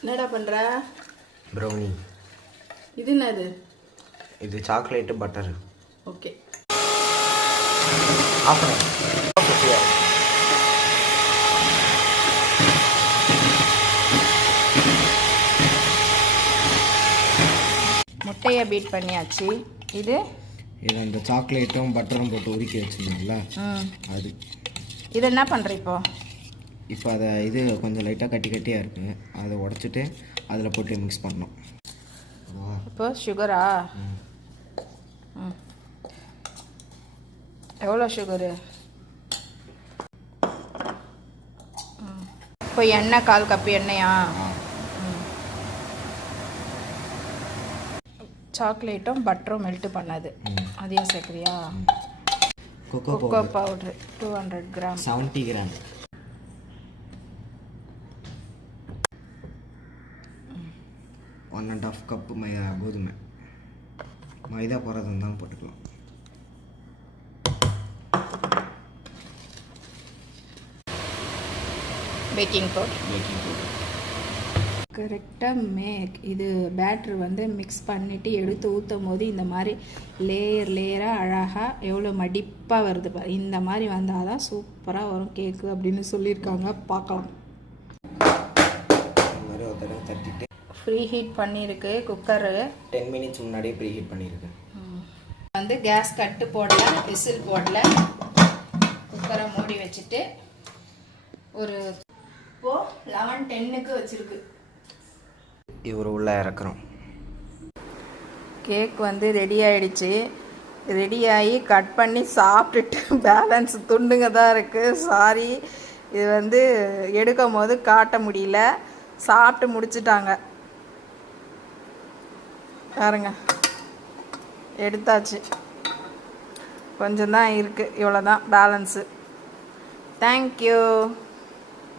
என்னடா பண்ற? ப்ரௌனி. இது என்னது? இது சாக்லேட் பட்டர். ஓகே. ஆஃப் பண்ணு. முட்டையை பீட் பண்ணியாச்சு. இது அந்த சாக்லேட்டும் பட்டரும் போட்டு உருக்கி வச்சுருந்தோம்ல, அது. இது என்ன பண்ணுற இப்போ அதை இது கொஞ்சம் லைட்டாக கட்டியாக இருக்குது, அதை உடச்சிட்டு அதில் போட்டு மிக்ஸ் பண்ணணும். இப்போ சுகரா? எவ்வளோ சுகரு? இப்போ எண்ணெய் 1/4 கப்பு எண்ணெயா? சாக்லேட்டும் பட்டரும் மெல்ட் பண்ணது அதையும் சேர்க்குறியா? Cocoa powder 200 gram. 70 gram. 1.5 cup கோதுமை. மைதா போடுறது இருந்தாலும் போட்டுக்கலாம். பேக்கிங் பவுடர் கரெக்டாக இது பேட்ரு வந்து மிக்ஸ் பண்ணிவிட்டு எடுத்து ஊற்றும் போது இந்த மாதிரி லேயராக அழகாக எவ்வளோ மடிப்பாக வருது பாரு. இந்த மாதிரி வந்தால் தான் சூப்பராக வரும் கேக்கு அப்படின்னு சொல்லியிருக்காங்க. பார்க்கலாம். தட்டிட்டு ப்ரீ ஹீட் பண்ணியிருக்கு குக்கரு. 10 மினிட்ஸ் முன்னாடியே ப்ரீ ஹீட் பண்ணியிருக்கு. வந்து கேஸ் கட்டு போடல, விசில் போடல, குக்கரை மூடி வச்சுட்டு ஒரு இப்போது 11:10க்கு வச்சுருக்கு. இவர் உள்ளே இறக்குறோம். கேக் வந்து ரெடி ஆகிடுச்சு. ரெடியாகி கட் பண்ணி சாப்பிட்டுட்டு பேலன்ஸ் துண்டுங்க தான் இருக்குது. சாரி, இது வந்து எடுக்கும் போது காட்ட முடியல. சாப்பிட்டு முடிச்சிட்டாங்க பாருங்க. எடுத்தாச்சு. கொஞ்சம் தான் இருக்குது, இவ்வளோ தான் பேலன்ஸு. தேங்க்யூ.